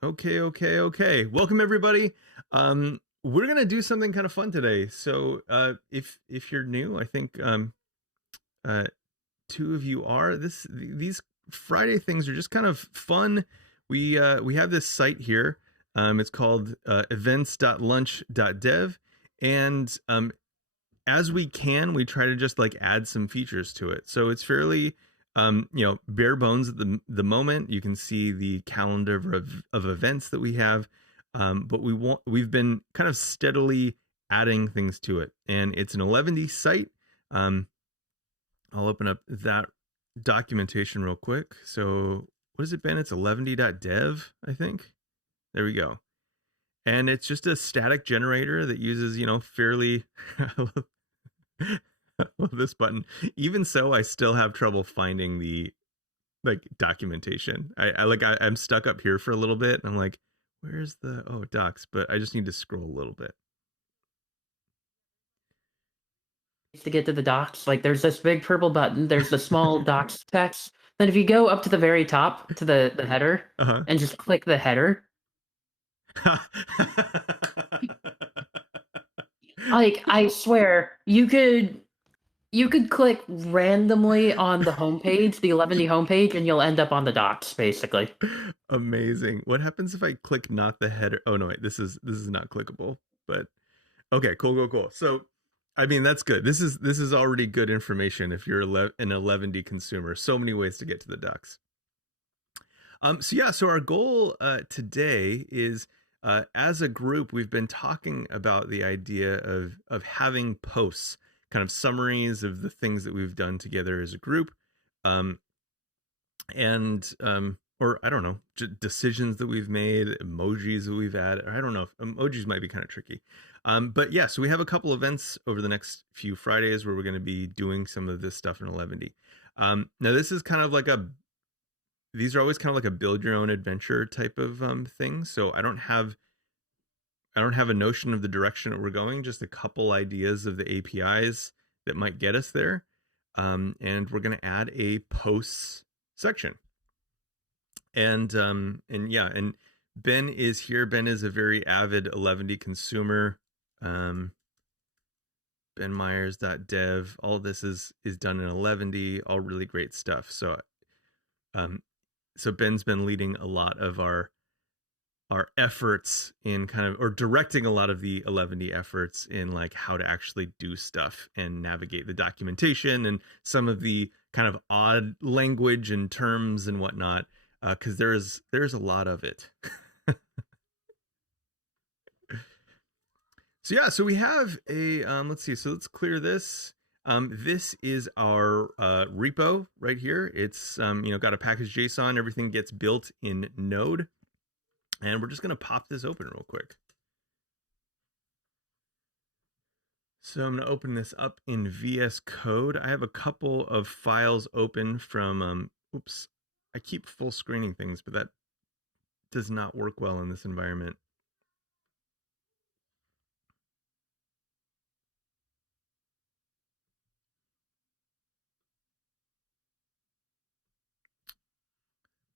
Okay. Welcome everybody. We're gonna do something kind of fun today. So if you're new, I think uh, two of you are. These Friday things are just kind of fun. We have this site here. It's called events.lunch.dev, and as we can, we try to just like add some features to it. So it's fairly bare bones at the moment. You can see the calendar of events that we have, but we've been kind of steadily adding things to it, and it's an Eleventy site. I'll open up that documentation real quick. So what has it been? It's Eleventy.dev, I think. There we go. And it's just a static generator that uses, fairly love this button. Even so, I still have trouble finding the documentation. I'm stuck up here for a little bit, and I'm like, where's the docs? But I just need to scroll a little bit. To get to the docs, like there's this big purple button, there's the small docs text. Then if you go up to the very top to the header Uh-huh. and just click the header, like I swear you could click randomly on the homepage, the Eleventy homepage, and you'll end up on the docs basically. Amazing. What happens if I click not the header? Oh no, wait, this is not clickable. But okay, cool. So I mean, that's good. This is already good information if you're an Eleventy consumer. So many ways to get to the docs. So our goal today is, as a group, we've been talking about the idea of having posts, kind of summaries of the things that we've done together as a group, um, and or I don't know, decisions that we've made, emojis that we've added. Or I don't know, if emojis might be kind of tricky. But yeah, so we have a couple events over the next few Fridays where we're going to be doing some of this stuff in Eleventy. Now this is kind of like these are always kind of like a build your own adventure type of thing. So I don't have a notion of the direction that we're going, just a couple ideas of the APIs that might get us there. And we're going to add a posts section. And Ben is here. Ben is a very avid Eleventy consumer. benmyers.dev. All this is done in Eleventy, all really great stuff. So Ben's been leading a lot of our efforts in kind of, or directing a lot of the Eleventy efforts in like how to actually do stuff and navigate the documentation and some of the kind of odd language and terms and whatnot, because there's a lot of it. So we have a let's see. So let's clear this. This is our repo right here. It's got a package JSON. Everything gets built in Node. And we're just going to pop this open real quick. So I'm going to open this up in VS Code. I have a couple of files open from, oops, I keep full screening things, but that does not work well in this environment.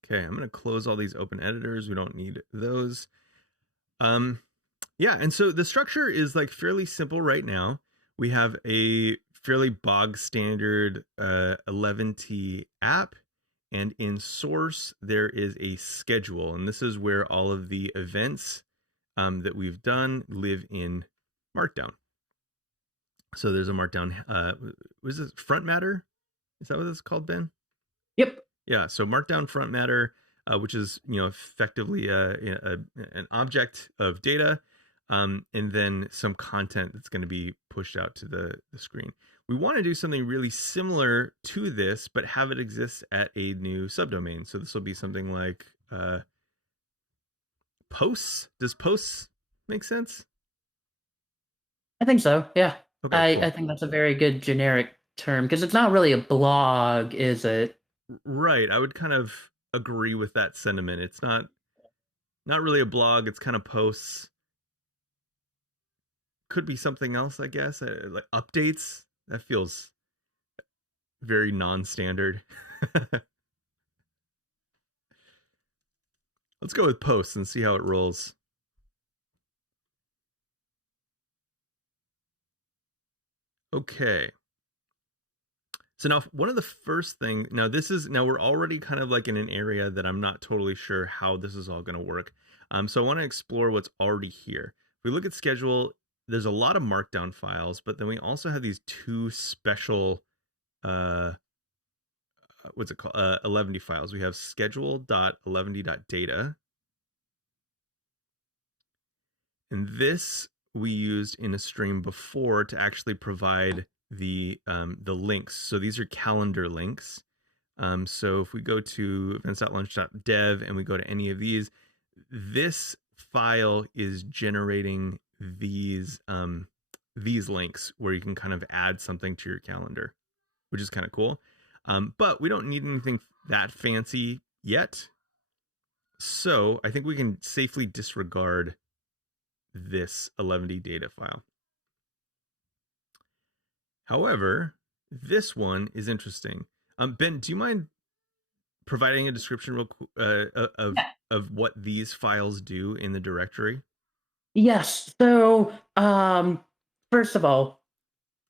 Okay, I'm going to close all these open editors. We don't need those. Yeah, and so the structure is like fairly simple right now. We have a fairly bog standard Eleventy app, and in source there is a schedule, and this is where all of the events that we've done live in Markdown. So there's a Markdown. Was this front matter? Is that what it's called, Ben? Yep. Yeah. So Markdown front matter, which is effectively an object of data, and then some content that's going to be pushed out to the screen. We want to do something really similar to this, but have it exist at a new subdomain. So this will be something like posts. Does posts make sense? I think so. Yeah. Okay, cool. I think that's a very good generic term because it's not really a blog, is it? Right. I would kind of agree with that sentiment. It's not really a blog. It's kind of posts. Could be something else, I guess. Like updates. That feels very non-standard. Let's go with posts and see how it rolls. Okay. So now one of the first thing, now we're already kind of like in an area that I'm not totally sure how this is all going to work. So I want to explore what's already here. If we look at schedule, there's a lot of markdown files, but then we also have these two special, uh, what's it called? 11 files. We have schedule.11.data. And this we used in a stream before to actually provide the links. So these are calendar links. So if we go to events.lunch.dev and we go to any of these, this file is generating these links where you can kind of add something to your calendar, which is kind of cool. But we don't need anything that fancy yet. So I think we can safely disregard this Eleventy data file. However, this one is interesting. Ben, do you mind providing a description of what these files do in the directory? Yes. So, first of all,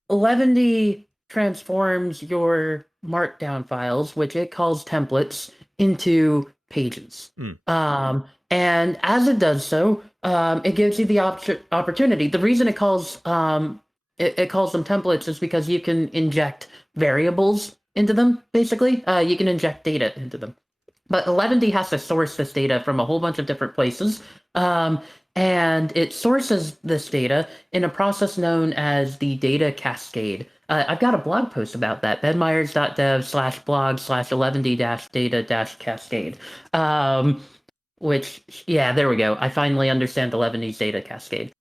Eleventy transforms your markdown files, which it calls templates, into pages. Mm. And as it does so, it gives you the opportunity. The reason it calls them templates is because you can inject variables into them. Basically, you can inject data into them. But Eleventy has to source this data from a whole bunch of different places. And it sources this data in a process known as the Data Cascade. I've got a blog post about that, benmyers.dev/blog/11d-data-cascade. Which, yeah, there we go. I finally understand Eleventy's Data Cascade.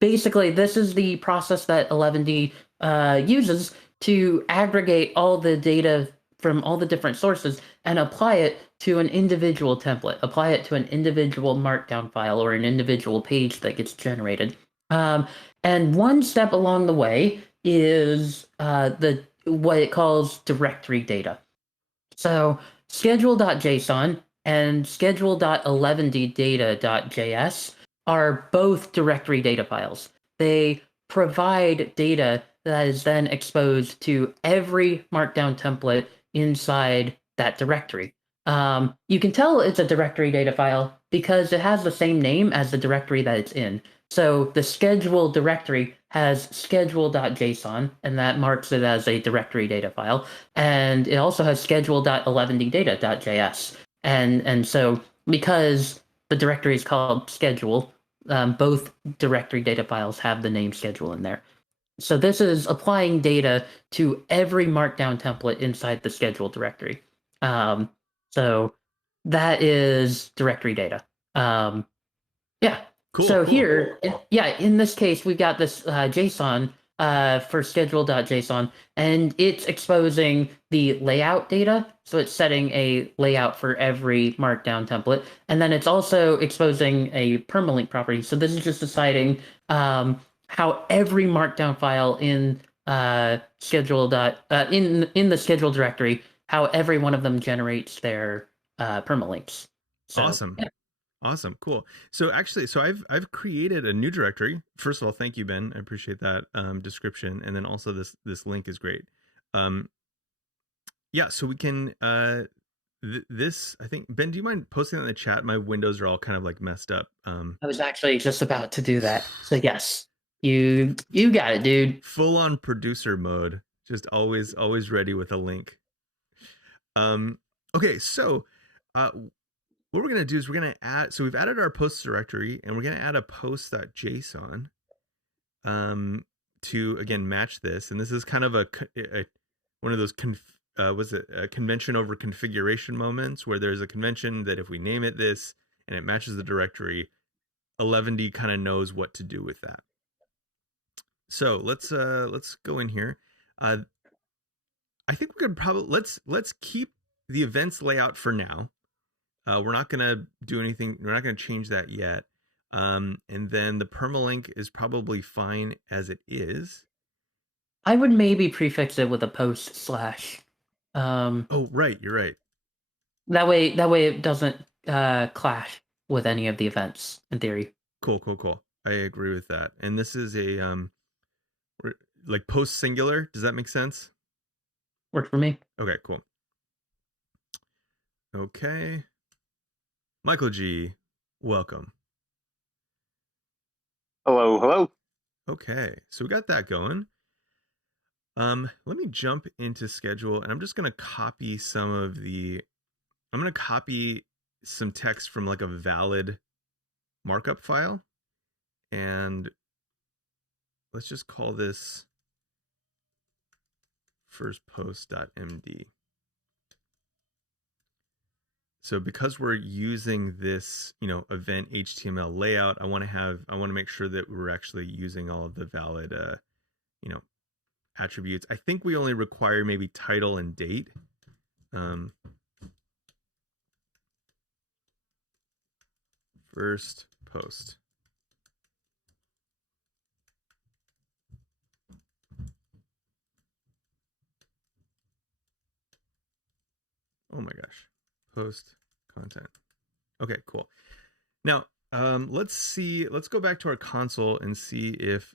Basically, this is the process that Eleventy uses to aggregate all the data from all the different sources and apply it to an individual template, apply it to an individual markdown file or an individual page that gets generated. And one step along the way is what it calls directory data. So schedule.json and schedule.11ddata.js are both directory data files. They provide data that is then exposed to every markdown template inside that directory. You can tell it's a directory data file because it has the same name as the directory that it's in. So the schedule directory has schedule.json, and that marks it as a directory data file. And it also has schedule.11ddata.js. And so because the directory is called schedule, both directory data files have the name schedule in there. So this is applying data to every markdown template inside the schedule directory. So that is directory data. Yeah. Cool, So cool. here, in this case, we've got this JSON for schedule.json, and it's exposing the layout data. So it's setting a layout for every markdown template. And then it's also exposing a permalink property. So this is just deciding how every markdown file in in the schedule directory, how every one of them generates their permalinks. So, Awesome. yeah. Awesome, cool. So actually, I've created a new directory. First of all, thank you, Ben. I appreciate that description, and then also this link is great. Yeah, so we can this. I think, Ben, do you mind posting that in the chat? My windows are all kind of like messed up. I was actually just about to do that. So yes, you got it, dude. Full on producer mode, just always ready with a link. Okay, so what we're going to do is we're going to add, so we've added our posts directory, and we're going to add a post.json to, again, match this. And this is kind of one of those convention over configuration moments where there's a convention that if we name it this and it matches the directory, Eleventy kind of knows what to do with that. So let's go in here. I think we could probably let's keep the events layout for now. We're not going to do anything. We're not going to change that yet. And then the permalink is probably fine as it is. I would maybe prefix it with a post slash. Oh, right. You're right. That way it doesn't clash with any of the events in theory. Cool. I agree with that. And this is a like post singular. Does that make sense? Worked for me. Okay, cool. Okay. Michael G, welcome. Hello. Okay, so we got that going. Let me jump into schedule, and I'm just gonna copy I'm gonna copy some text from like a valid markup file, and let's just call this firstpost.md. So because we're using this, event HTML layout, I want to make sure that we're actually using all of the valid, attributes. I think we only require maybe title and date. First post. Oh my gosh. Post content. Okay, cool. Now, let's go back to our console and see if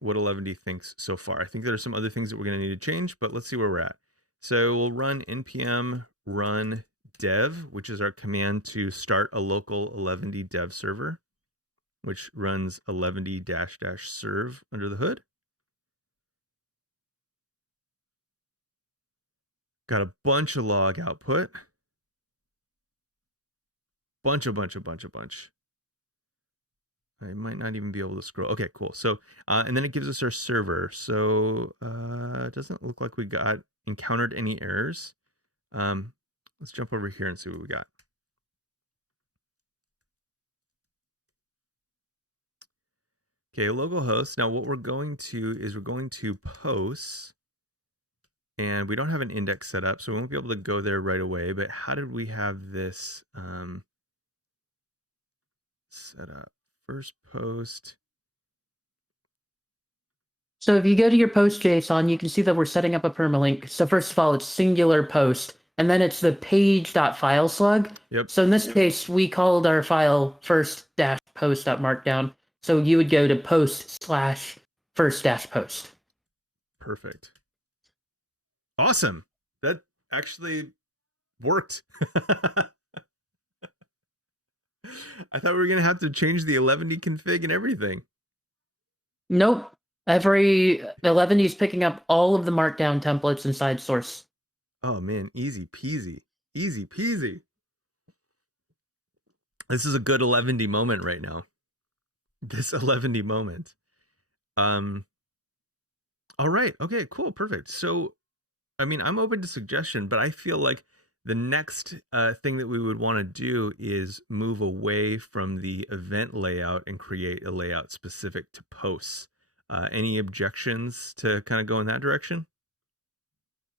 what Eleventy thinks so far. I think there are some other things that we're going to need to change, but let's see where we're at. So we'll run npm run dev, which is our command to start a local Eleventy dev server, which runs Eleventy -- serve under the hood. Got a bunch of log output. Bunch. I might not even be able to scroll. Okay, cool. So, and then it gives us our server. So, it doesn't look like we encountered any errors. Let's jump over here and see what we got. Okay, localhost. Now, what we're going to post, and we don't have an index set up, so we won't be able to go there right away. But how did we have this set up? First post. So if you go to your Post Json, you can see that we're setting up a permalink. So first of all, it's singular post, and then it's the page.file slug. Yep. So in this case, we called our file first-post.markdown. So you would go to post/first-post. Perfect. Awesome. That actually worked. I thought we were gonna have to change the Eleventy config and everything. Nope. Every 11 is picking up all of the markdown templates inside source. Oh man, easy peasy. This is a good Eleventy moment right now. This Eleventy moment. All right. Okay, cool. Perfect. So, I mean, I'm open to suggestion, but I feel like the next thing that we would want to do is move away from the event layout and create a layout specific to posts. Any objections to kind of go in that direction?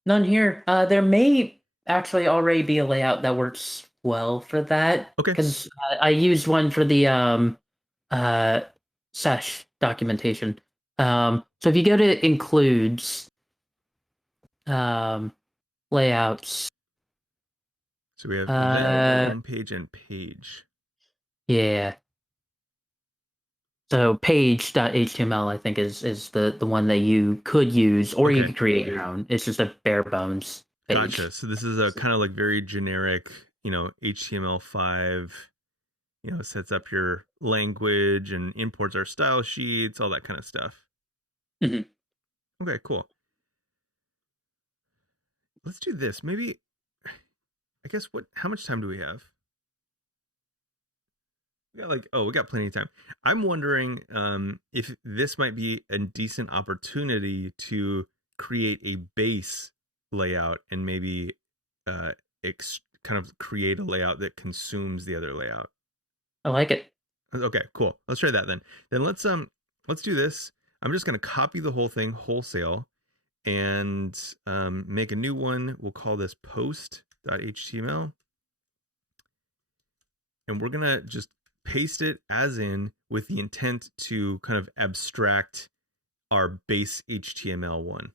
None here. There may actually already be a layout that works well for that. Okay. Because I used one for the sesh documentation. So if you go to includes layouts. So we have event, homepage, and page. Yeah. So page.html, I think, is the one that you could use, or you could create your own. It's just a bare bones page. Gotcha. So this is a kind of like very generic, HTML5, sets up your language and imports our style sheets, all that kind of stuff. Mm-hmm. Okay, cool. Let's do this. Maybe, I guess, how much time do we have? We got plenty of time. I'm wondering if this might be a decent opportunity to create a base layout and maybe kind of create a layout that consumes the other layout. I like it. Okay, cool. Let's try that then. Then let's do this. I'm just going to copy the whole thing wholesale and make a new one. We'll call this post.html. And we're going to just paste it as in with the intent to kind of abstract our base HTML one.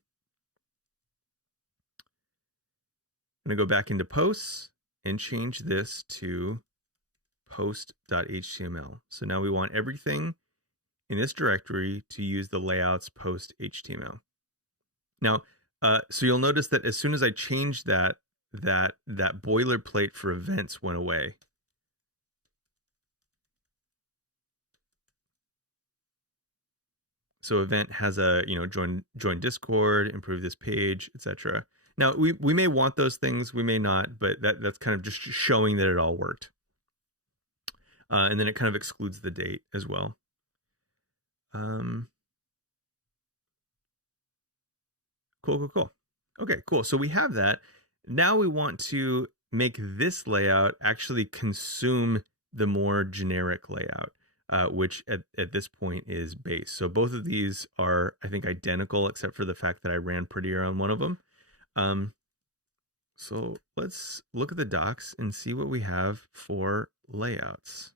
I'm going to go back into posts and change this to post.html. So now we want everything in this directory to use the layouts post.html. Now, so you'll notice that as soon as I changed that boilerplate for events went away. So event has a, join Discord, improve this page, etc. Now we may want those things, we may not, but that's kind of just showing that it all worked. And then it kind of excludes the date as well. Cool. Okay, cool. So we have that. Now we want to make this layout actually consume the more generic layout, which at this point is base. So both of these are, I think, identical, except for the fact that I ran prettier on one of them. So let's look at the docs and see what we have for layouts.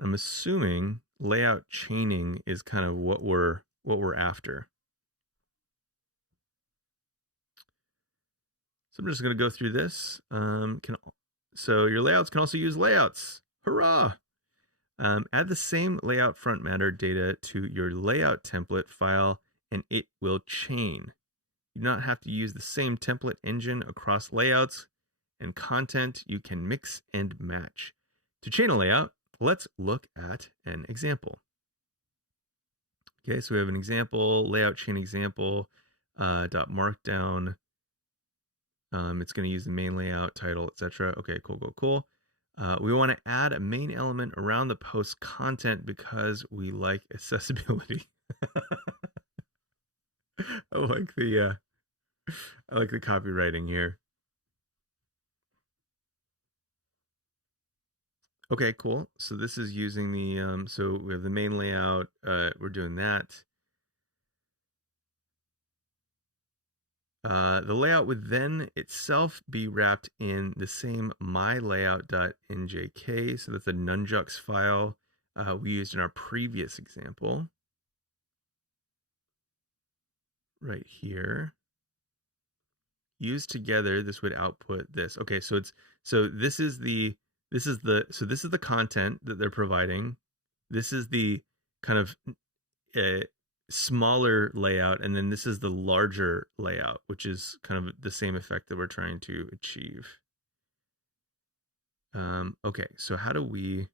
I'm assuming layout chaining is kind of what we're after. So I'm just going to go through this. So your layouts can also use layouts. Hurrah! Add the same layout front matter data to your layout template file, and it will chain. You do not have to use the same template engine across layouts and content. You can mix and match. To chain a layout, let's look at an example. Okay, so we have an example, layout chain example, .markdown. It's going to use the main layout, title, etc. Okay, cool. We want to add a main element around the post content because we like accessibility. I like the copywriting here. Okay, cool. So this is using the so we have the main layout. We're doing that. The layout would then itself be wrapped in the same mylayout.njk. So that's a nunjux file we used in our previous example. Right here. Used together, this would output this. Okay, so this is the content that they're providing. This is the kind of smaller layout, and then this is the larger layout, which is kind of the same effect that we're trying to achieve. Okay, so how do we...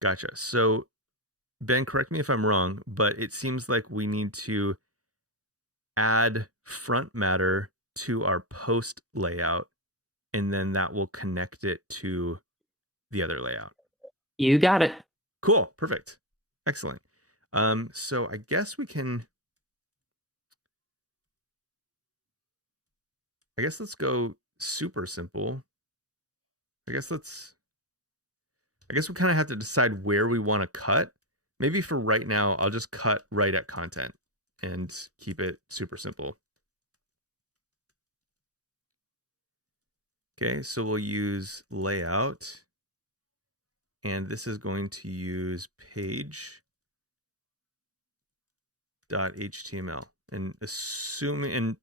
Gotcha. So Ben, correct me if I'm wrong, but it seems like we need to add front matter to our post layout, and then that will connect it to the other layout. You got it. Cool. Perfect. Excellent. So I guess let's go super simple. I guess we kind of have to decide where we want to cut. Maybe for right now, I'll just cut right at content and keep it super simple. Okay, so we'll use layout, and this is going to use page.html. And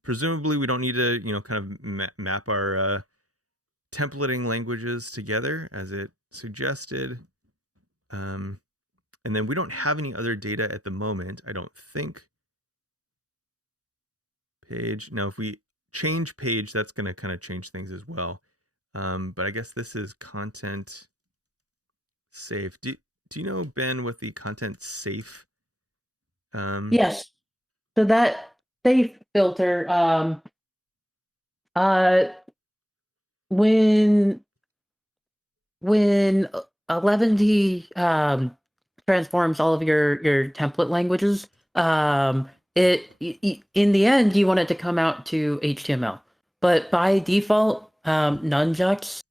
presumably we don't need to, kind of map our templating languages together as it suggested. And then we don't have any other data at the moment, I don't think. Page. Now, if we change page, that's going to kind of change things as well. But I guess this is content safe. Do you know, Ben, what the content safe? Yes. So that safe filter, when Eleventy transforms all of your template languages, in the end you want it to come out to HTML, but by default, Nunjux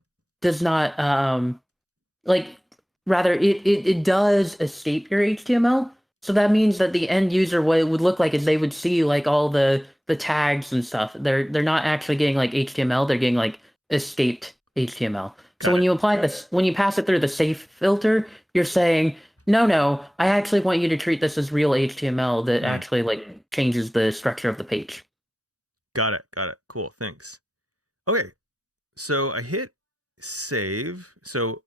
does not it does escape your HTML. So that means that the end user, what it would look like is they would see like all the tags and stuff. They're not actually getting like HTML. They're getting like escaped HTML. So when you apply this, when you pass it through the safe filter, You're saying, no, I actually want you to treat this as real HTML that Mm, actually like changes the structure of the page. got it. Got it. Cool. Thanks. Okay. So I hit save. So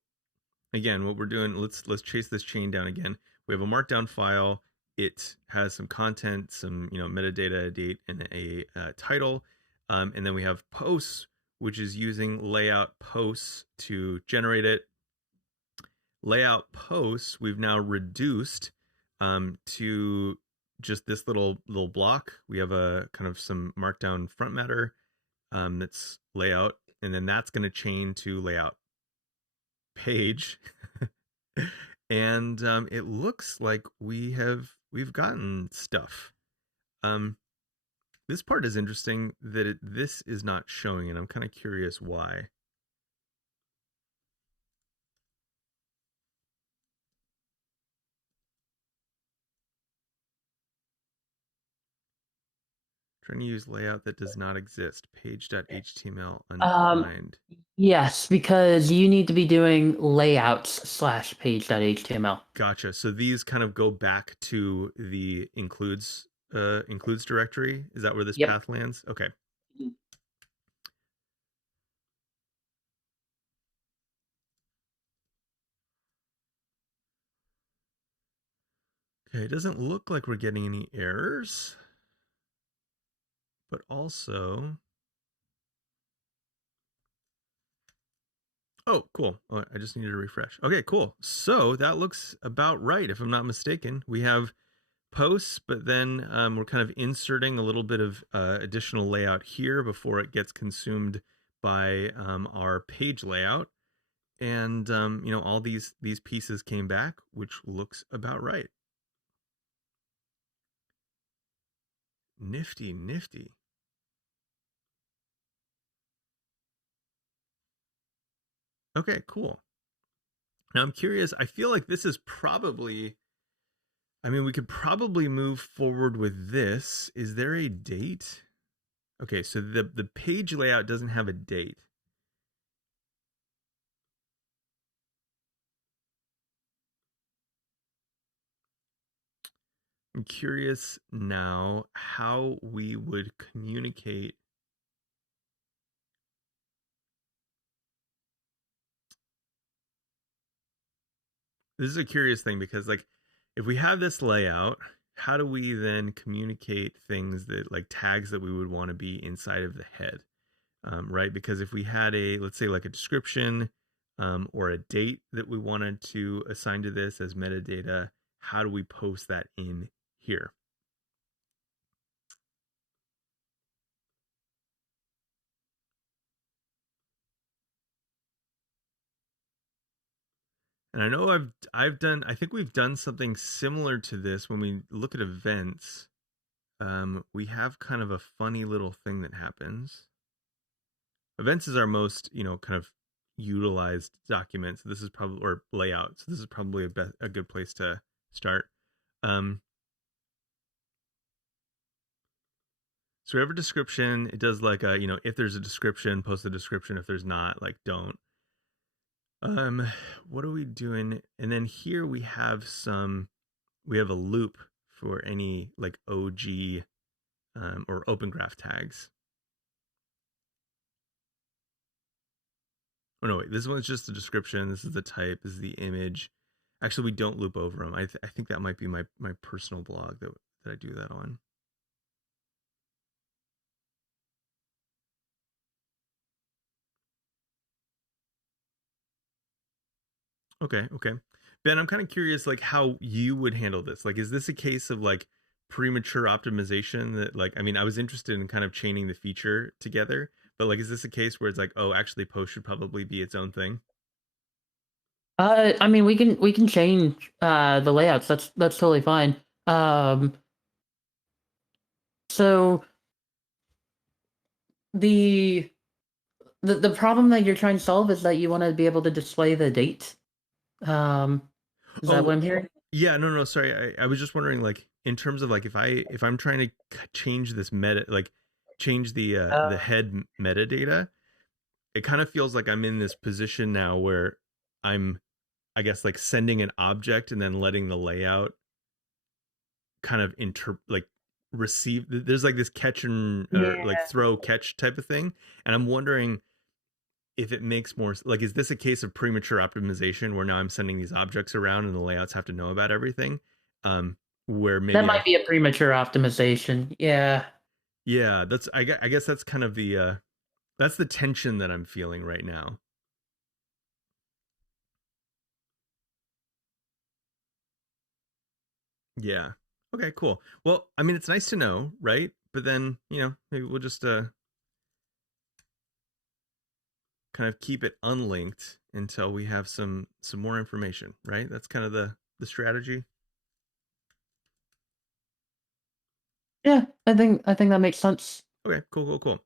again, what we're doing, let's chase this chain down again. We have a markdown file. It has some content, some metadata, a date, and a title, and then we have posts, which is using layout posts to generate it. Layout posts we've now reduced to just this little block. We have a kind of some markdown front matter that's layout, and then that's going to chain to layout page. And it looks like we've gotten stuff. Um, this part is interesting that this is not showing, and I'm kind of curious why. Trying to use layout that does not exist. Page.html Um, undefined. yes, because you need to be doing layouts slash page.html. Gotcha. So these kind of go back to the includes directory. Is that where this Yep. path lands? Okay. Okay, it doesn't look like we're getting any errors, but also, oh, cool. Oh, I just needed to refresh. Okay, cool. So that looks about right, if I'm not mistaken. We have posts, but then we're kind of inserting a little bit of additional layout here before it gets consumed by our page layout. And all these pieces came back, which looks about right. Nifty, nifty. Okay, cool. Now I'm curious. I feel like this is probably, I mean, we could probably move forward with this. Is there a date? Okay, so the page layout doesn't have a date. I'm curious now how we would communicate. This is a curious thing because, like, if we have this layout, how do we then communicate things that, like, tags that we would want to be inside of the head? Right? Because if we had let's say, like a description or a date that we wanted to assign to this as metadata, how do we post that in here? And I know I think we've done something similar to this when we look at events. We have kind of a funny little thing that happens. Events is our most, kind of utilized document. So this is probably, or layout. So this is probably a good place to start. Um, So we have a description. It does like a, if there's a description, post the description. If there's not, like, don't. What are we doing? And then here we have a loop for any like OG or open graph tags. Oh no, wait, this one's just the description. This is the type, this is the image. Actually, we don't loop over them. I think that might be my personal blog that I do that on. Okay. Ben, I'm kind of curious, like, how you would handle this. Like, is this a case of like premature optimization that, like, I mean, I was interested in kind of chaining the feature together, but like, is this a case where it's like, oh, actually, post should probably be its own thing? I mean, we can change the layouts. That's totally fine. Um, so the the problem that you're trying to solve is that you want to be able to display the date. Um, is that Oh, what I'm hearing? yeah, no, sorry. I was just wondering, like, in terms of like, if I'm trying to change this meta, like, change the head metadata, it kind of feels like I'm in this position now where I'm I guess like sending an object and then letting the layout kind of receive. There's like this catch and or like Yeah. throw catch type of thing, and I'm wondering if it makes more like, is this a case of premature optimization where now I'm sending these objects around and the layouts have to know about everything, where That maybe might be a premature optimization. Yeah. yeah, that's I guess that's kind of the that's the tension that I'm feeling right now. Yeah. Okay, cool. Well, I mean, it's nice to know, right? But then, maybe we'll just kind of keep it unlinked until we have some more information, right? That's kind of the strategy. Yeah, I think that makes sense. Okay, cool.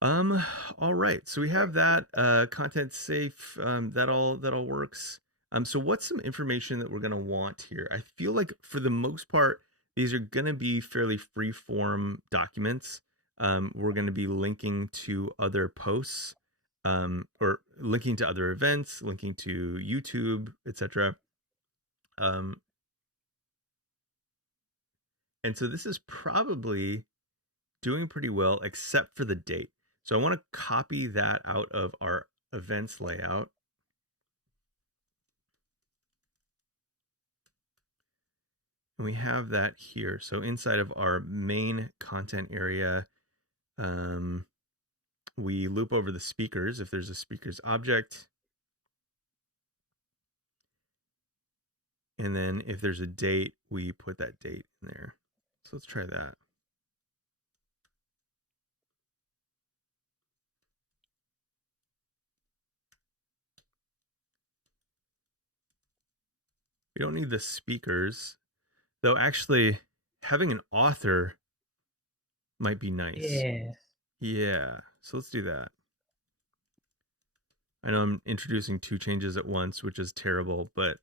Um, all right. So we have that content safe. That all works. So what's some information that we're gonna want here? I feel like for the most part, these are gonna be fairly free form documents. We're gonna be linking to other posts, or linking to other events, linking to YouTube, etc. Um, and so this is probably doing pretty well, except for the date. So I want to copy that out of our events layout. And we have that here. So inside of our main content area, um, we loop over the speakers if there's a speakers object. And then if there's a date, we put that date in there. So let's try that. We don't need the speakers, though actually having an author might be nice. Yeah. Yeah, so let's do that. I know I'm introducing two changes at once, which is terrible, but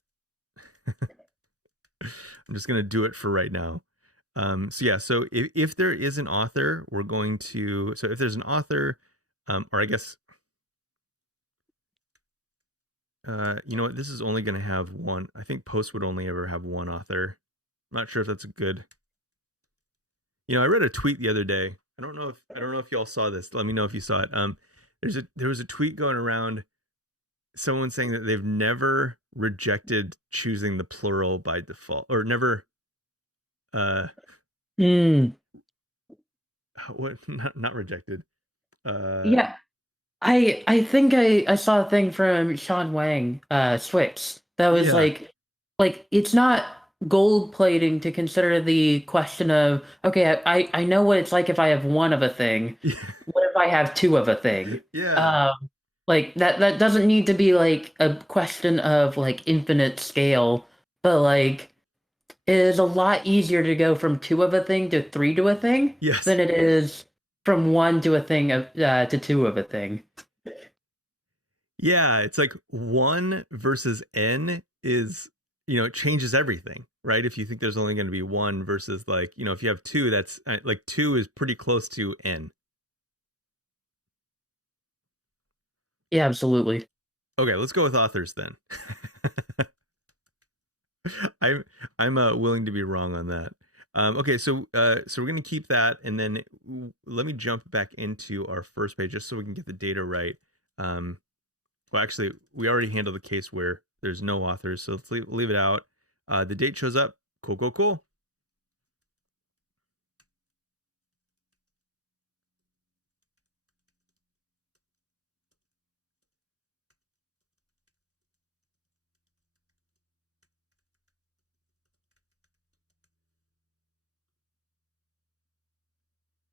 I'm just going to do it for right now. So yeah, so if there is an author, we're going to, so if there's an author, or I guess, you know what, this is only going to have one. I think Post would only ever have one author. I'm not sure if that's a good, I read a tweet the other day. I don't know if y'all saw this. Let me know if you saw it. There was a tweet going around, someone saying that they've never rejected choosing the plural by default, or never, uh, Mm. what, not rejected. Yeah. I think I saw a thing from Sean Wang, Swix, that was Yeah. like it's not gold plating to consider the question of, okay, I know what it's like if I have one of a thing. What if I have two of a thing? Yeah. Um, like that doesn't need to be like a question of like infinite scale, but like it is a lot easier to go from two of a thing to three to a thing Yes. than it is from one to a thing to two of a thing. Yeah, it's like one versus n is, it changes everything, right? If you think there's only going to be one versus, like, if you have two, that's like two is pretty close to n. Yeah, absolutely. Okay, let's go with authors then. I'm I'm willing to be wrong on that. Okay, so we're gonna keep that, and then let me jump back into our first page just so we can get the data right. Um, well, actually, we already handled the case where there's no authors, so let's leave it out. The date shows up. Cool.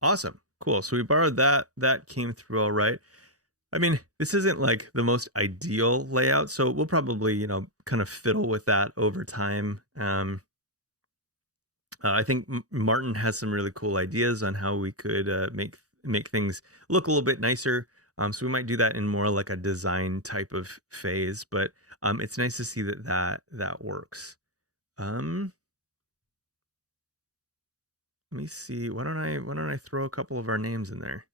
Awesome. Cool. So we borrowed that. That came through all right. I mean, this isn't like the most ideal layout, so we'll probably, kind of fiddle with that over time. I think Martin has some really cool ideas on how we could make things look a little bit nicer. So we might do that in more like a design type of phase, but it's nice to see that works. Um, Let me see. Why don't I throw a couple of our names in there?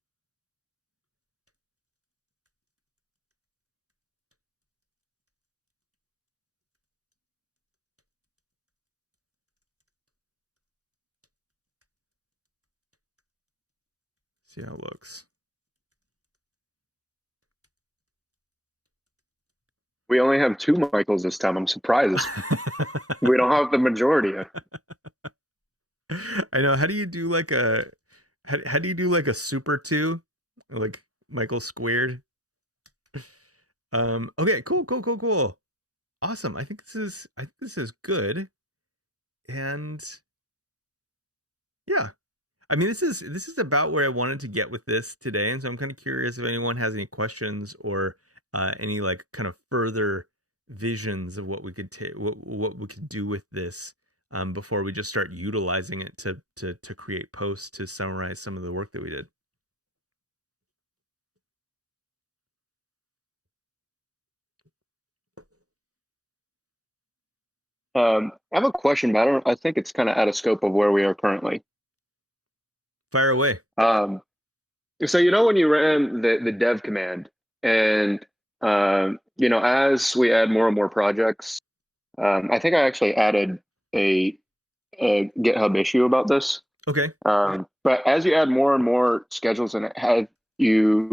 See how it looks. We only have 2 Michaels this time. I'm surprised. We don't have the majority. I know. How do you do like a how do you do like a super two, like Michael squared? Okay, cool. Awesome. I think this is good. And yeah, I mean, this is about where I wanted to get with this today, and so I'm kind of curious if anyone has any questions or any like kind of further visions of what we could take, what we could do with this before we just start utilizing it to create posts to summarize some of the work that we did. I have a question, but I think it's kind of out of scope of where we are currently. Fire away. So when you ran the dev command, and as we add more and more projects, I think I actually added a GitHub issue about this. Okay. But as you add more and more schedules, and the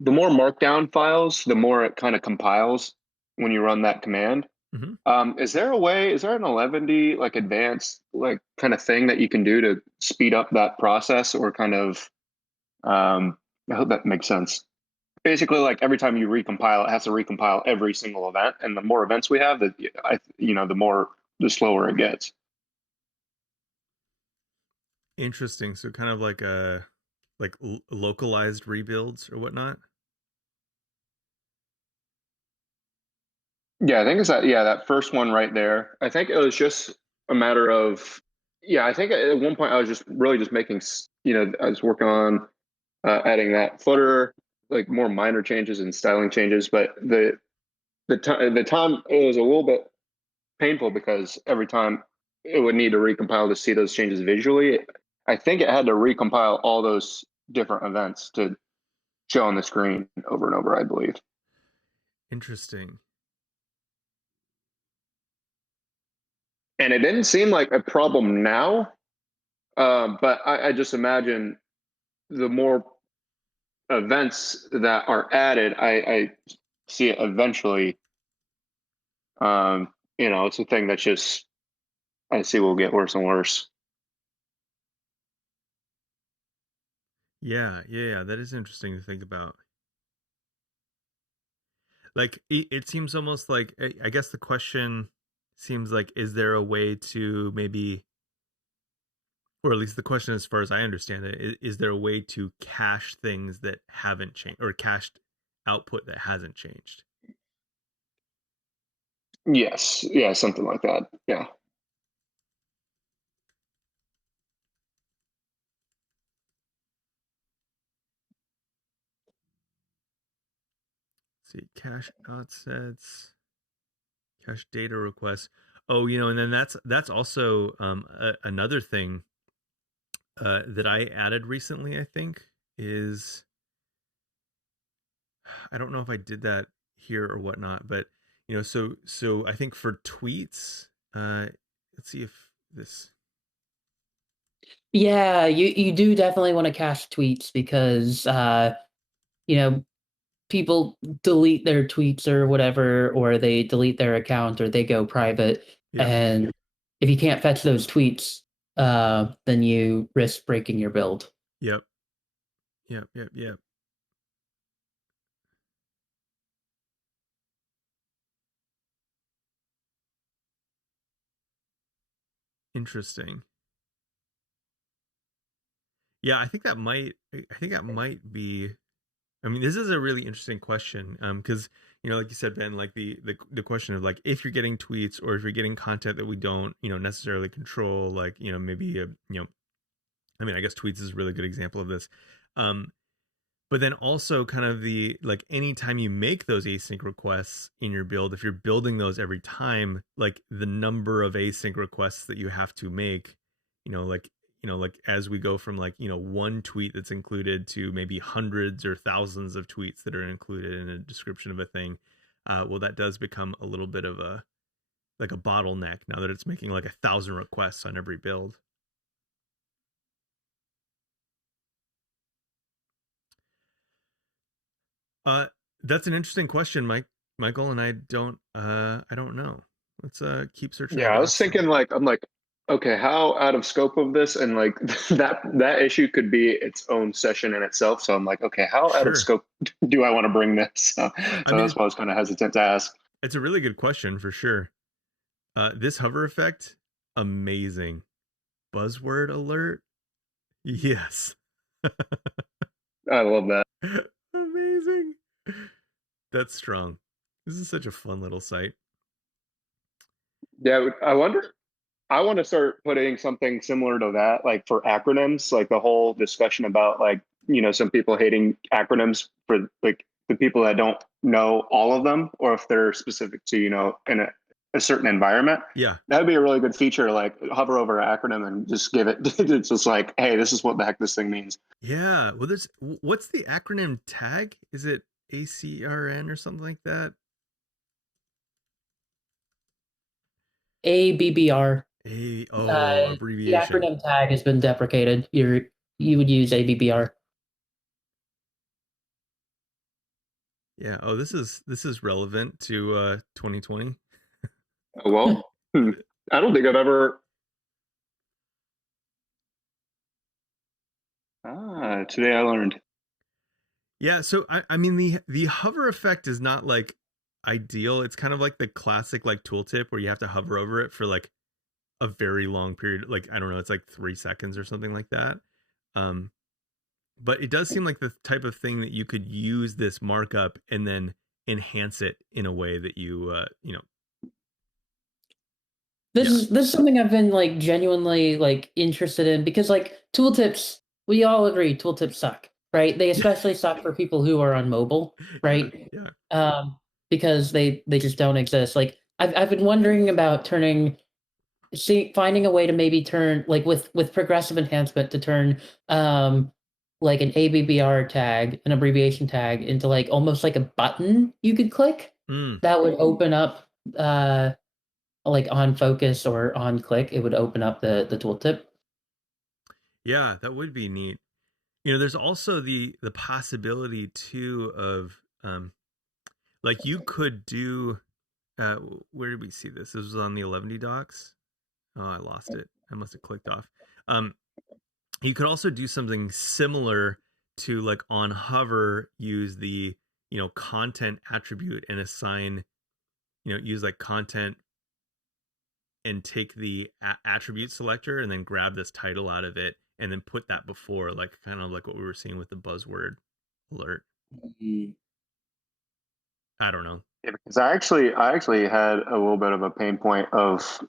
more markdown files, the more it kind of compiles when you run that command. Mm-hmm. Is there an Eleventy like advanced like kind of thing that you can do to speed up that process, or kind of I hope that makes sense. Basically, like every time you recompile, it has to recompile every single event, and the more events we have, the slower it gets. Interesting. So kind of like a localized rebuilds or whatnot. Yeah, I think it's that first one right there. I think it was just a matter of I think at one point I was just really just making I was working on adding that footer, like more minor changes and styling changes, but the time it was a little bit painful because every time it would need to recompile to see those changes visually. I think it had to recompile all those different events to show on the screen over and over, I believe. Interesting. And it didn't seem like a problem now, but I just imagine the more events that are added, I see it eventually. It's a thing that's just I see will get worse and worse. Yeah. That is interesting to think about. Like it seems almost like I guess the question seems like, is there a way to maybe, or at least the question as far as I understand it, is there a way to cache things that haven't changed, or cached output that hasn't changed? Yes, yeah, something like that. Yeah. Let's see, cache outsets, cache data requests. Oh, and then that's also another thing that I added recently. I think is, I don't know if I did that here or whatnot, but so I think for tweets, let's see if this. Yeah, you do definitely want to cache tweets because you know people delete their tweets or whatever, or they delete their account or they go private, Yep. and if you can't fetch those tweets, then you risk breaking your build. Yep. Yep. Interesting. Yeah, I think that might be. I mean, this is a really interesting question, because like you said, Ben, like the question of like if you're getting tweets or if you're getting content that we don't necessarily control, like maybe I mean, I guess tweets is a really good example of this. Um, but then also kind of the like anytime you make those async requests in your build, if you're building those every time, like the number of async requests that you have to make, like like as we go from like one tweet that's included to maybe hundreds or thousands of tweets that are included in a description of a thing, well, that does become a little bit of a like a bottleneck now that it's making like 1,000 requests on every build. Uh, that's an interesting question, Michael, and I don't know. Let's keep searching Yeah, the I was docs then. thinking like I'm like, okay, how out of scope of this, and like that issue could be its own session in itself. So I'm like, okay, how out of Sure. scope do I want to bring this? I So mean, that's why I was kind of hesitant to ask. it's a really good question for sure. This hover effect, amazing. Buzzword alert, yes. I love that. Amazing. That's strong. This is such a fun little site. Yeah, I wonder. I want to start putting something similar to that, like for acronyms, like the whole discussion about like, some people hating acronyms for like the people that don't know all of them, or if they're specific to, in a certain environment. Yeah. That would be a really good feature, like hover over an acronym and just give it, it's just like, hey, this is what the heck this thing means. Yeah. Well, what's the acronym tag? Is it ACRN or something like that? ABBR. The Abbreviation. acronym tag has been deprecated. You would use ABBR. Yeah. Oh, this is relevant to 2020. Oh, well, I don't think I've ever. Today I learned. Yeah, so I mean the hover effect is not like ideal. It's kind of like the classic like tooltip where you have to hover over it for like a very long period, like I don't know, it's like 3 seconds or something like that. Um, but it does seem like the type of thing that you could use this markup and then enhance it in a way that yeah. This is something I've been like genuinely like interested in because like tooltips, we all agree tooltips suck, right? They Yeah. especially suck for people who are on mobile, Yeah. right? Yeah. Because they just don't exist. Like I've been wondering about finding a way to maybe turn like with progressive enhancement to turn like an ABBR tag, an abbreviation tag into like almost like a button you could click Mm, that would open up like on focus or on click, it would open up the tooltip. yeah, that would be neat. There's also the possibility too of like you could do uh where did we see this? This was on the Eleventy docs. Oh, I lost it. I must have clicked off. Um, you could also do something similar to like on hover, use the content attribute and assign use like content and take the attribute selector and then grab this title out of it and then put that before like kind of like what we were seeing with the buzzword alert. Mm. I don't know. Yeah, because I actually had a little bit of a pain point of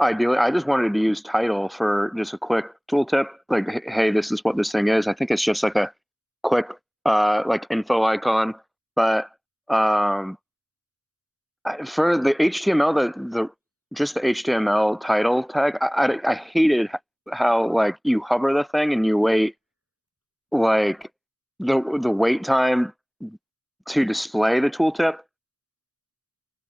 ideally I just wanted to use title for just a quick tooltip, like hey, this is what this thing is. I think it's just like a quick like info icon, but um for the HTML, the just the HTML title tag, I hated how like you hover the thing and you wait like the wait time to display the tooltip.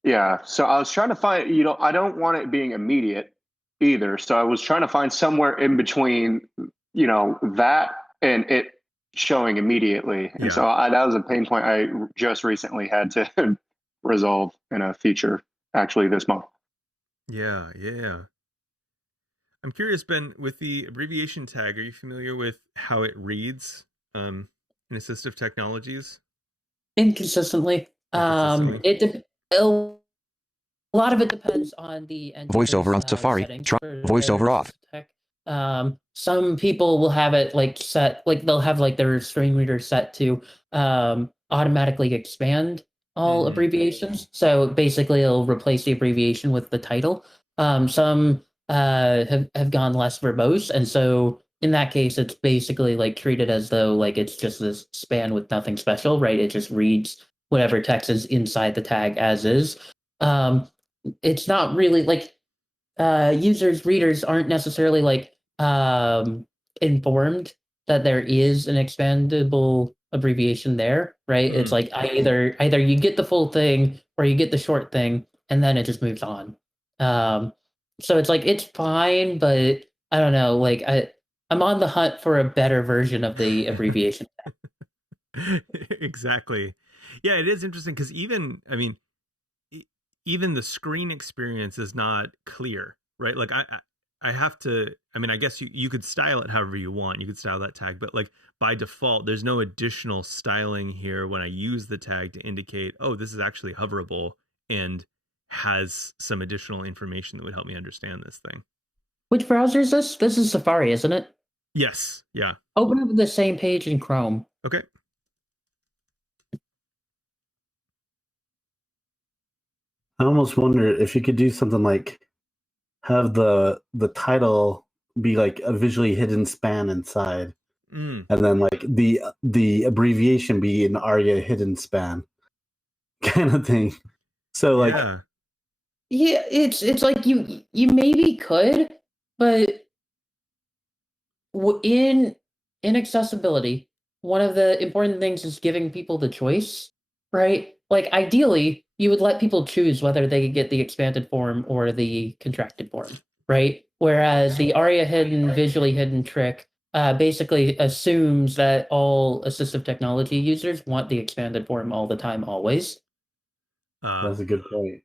Yeah. So I was trying to find, I don't want it being immediate either. So I was trying to find somewhere in between, that and it showing immediately. And Yeah. so that was a pain point I just recently had to resolve in a feature actually this month. Yeah. Yeah. I'm curious, Ben, with the abbreviation tag, are you familiar with how it reads in assistive technologies Inconsistently. inconsistently? A lot of it depends on the end VoiceOver user's on Safari. settings Try for their VoiceOver off. assistive tech. Some people will have it like set, like they'll have like their screen reader set to automatically expand all Mm-hmm. abbreviations. So basically, it'll replace the abbreviation with the title. Some have gone less verbose, and so in that case, it's basically like treated as though like it's just this span with nothing special, right? It just reads whatever text is inside the tag as is. Um, it's not really like readers aren't necessarily like informed that there is an expandable abbreviation there, right? It's Mm. like either you get the full thing or you get the short thing, and then it just moves on. So it's like it's fine, but I don't know. I'm on the hunt for a better version of the abbreviation. Exactly. Yeah, it is interesting because even, I mean, even the screen experience is not clear, right? Like I have to, I mean, I guess you could style it however you want. You could style that tag, but like by default, there's no additional styling here when I use the tag to indicate, oh, this is actually hoverable and has some additional information that would help me understand this thing. Which browser is this? This is Safari, isn't it? Yes. Yeah. Open up the same page in Chrome. Okay. I almost wonder if you could do something like have the title be like a visually hidden span inside, and then like the abbreviation be an ARIA hidden span kind of thing. So like, yeah, it's like you maybe could, but in accessibility, one of the important things is giving people the choice, right? Like ideally, you would let people choose whether they get the expanded form or the contracted form, right? Whereas the ARIA hidden, visually hidden trick basically assumes that all assistive technology users want the expanded form all the time, always. that's a good point.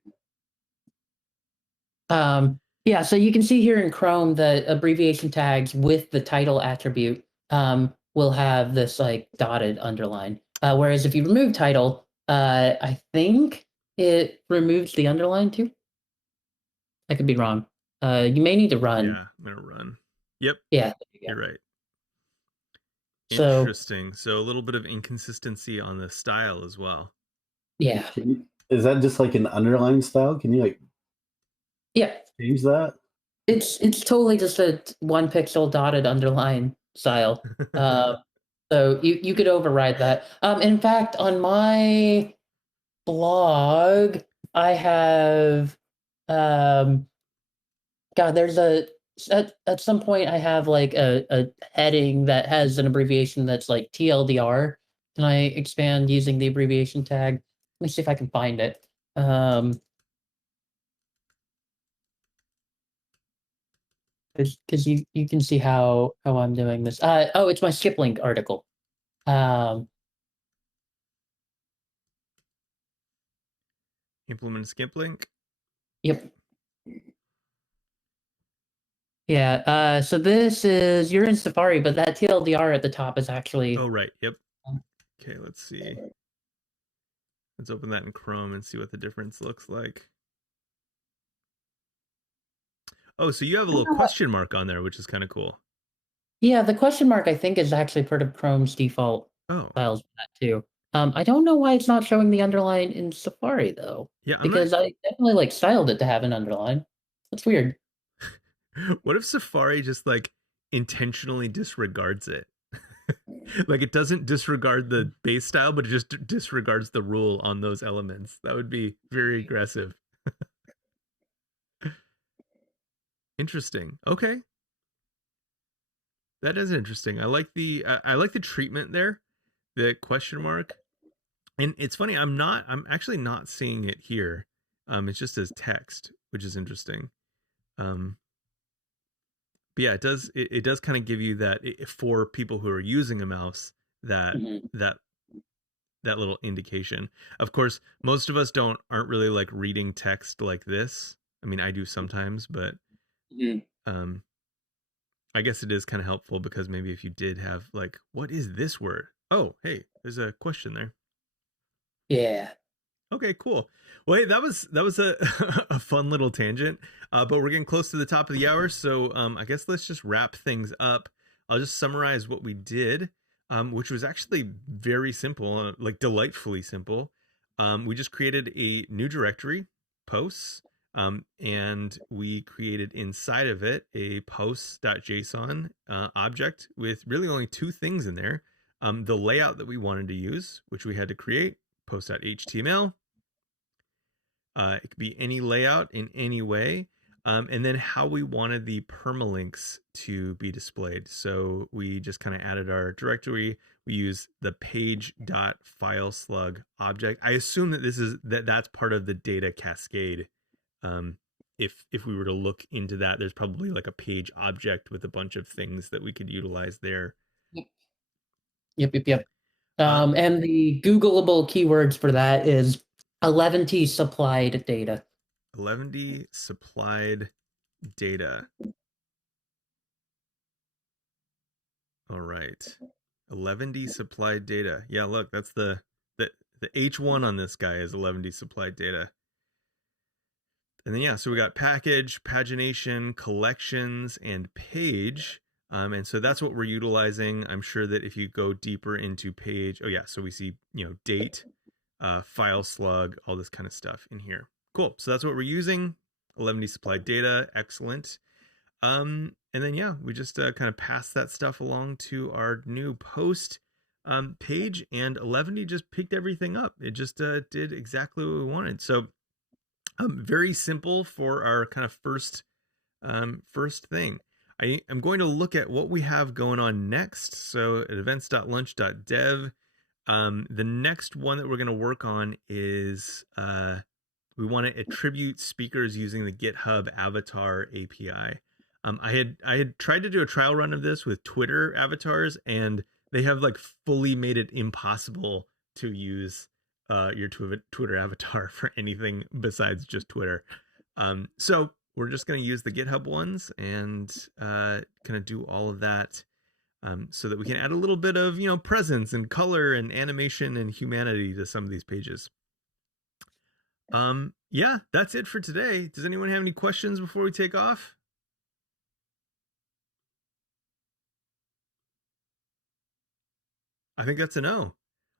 Yeah, so you can see here in Chrome that abbreviation tags with the title attribute will have this like dotted underline. Whereas if you remove title, I think it removes the underline too. I could be wrong. You may need to run. Yeah, I'm gonna run. Yep. Yeah. You're right. So, interesting. So a little bit of inconsistency on the style as well. Yeah. Is that just like an underline style? Can you like change that? It's totally just a 1 pixel dotted underline style. So you could override that. In fact, on my blog, I have God, there's at some point I have like a heading that has an abbreviation that's like TLDR. Can I expand using the abbreviation tag? Let me see if I can find it. Because you can see how I'm doing this. Oh, it's my skip link article. Implement skip link. Yep. Yeah. So this is you're in Safari, but that TLDR at the top is actually. Oh right. Yep. Okay. Let's see. Let's open that in Chrome and see what the difference looks like. Oh, so you have a little question mark on there, which is kind of cool. Yeah, the question mark I think is actually part of Chrome's default styles for that too. I don't know why it's not showing the underline in Safari though. Yeah, because I definitely like styled it to have an underline. That's weird. What if Safari just like intentionally disregards it? Like it doesn't disregard the base style, but it just disregards the rule on those elements. That would be very aggressive. Interesting. Okay. That is interesting. I like the treatment there, the question mark. And it's funny, I'm actually not seeing it here. It's just as text, which is interesting. But yeah, it does kind of give you that for people who are using a mouse that that little indication. Of course, most of us aren't really like reading text like this. I mean, I do sometimes, but I guess it is kind of helpful because maybe if you did have like, what is this word? Oh, hey, there's a question there. Yeah. Okay, cool. Well, hey, that was a a fun little tangent, but we're getting close to the top of the hour, so I guess let's just wrap things up. I'll just summarize what we did, which was actually very simple, like delightfully simple. We just created a new directory, posts, and we created inside of it a posts.json object with really only 2 things in there. The layout that we wanted to use, which we had to create, post.html. It could be any layout in any way. And then how we wanted the permalinks to be displayed. So we just kind of added our directory. We use the page.fileslug object. I assume that that's part of the data cascade. If we were to look into that, there's probably like a page object with a bunch of things that we could utilize there. Yep. And the Googleable keywords for that is Eleventy supplied data. Eleventy supplied data. All right. Eleventy supplied data. Yeah, look, that's the H1 on this guy is Eleventy supplied data. And then, yeah, so we got package, pagination, collections, and page. And so that's what we're utilizing. I'm sure that if you go deeper into page, oh yeah, so we see, date, file slug, all this kind of stuff in here. Cool. So that's what we're using. Eleventy supplied data. Excellent. And then, yeah, we just kind of pass that stuff along to our new post page, and Eleventy just picked everything up. It just did exactly what we wanted. So very simple for our kind of first thing. I'm going to look at what we have going on next. So at events.lunch.dev, the next one that we're going to work on is we want to attribute speakers using the GitHub Avatar API. I had tried to do a trial run of this with Twitter avatars, and they have like fully made it impossible to use your Twitter avatar for anything besides just Twitter. So we're just going to use the GitHub ones and kind of do all of that so that we can add a little bit of presence and color and animation and humanity to some of these pages. Yeah, that's it for today. Does anyone have any questions before we take off? I think that's a no.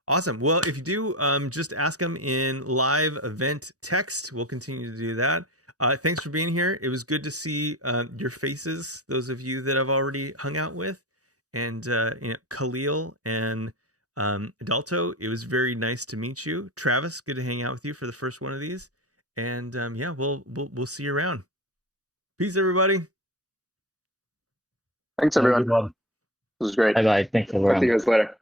Awesome. Well, if you do, just ask them in live event text. We'll continue to do that. Thanks for being here. It was good to see your faces, those of you that I've already hung out with. And Khalil and Adalto, it was very nice to meet you. Travis, good to hang out with you for the first one of these. And yeah, we'll see you around. Peace, everybody. Thanks, everyone. This was great. Bye-bye. Thanks, everyone. Talk to you guys later.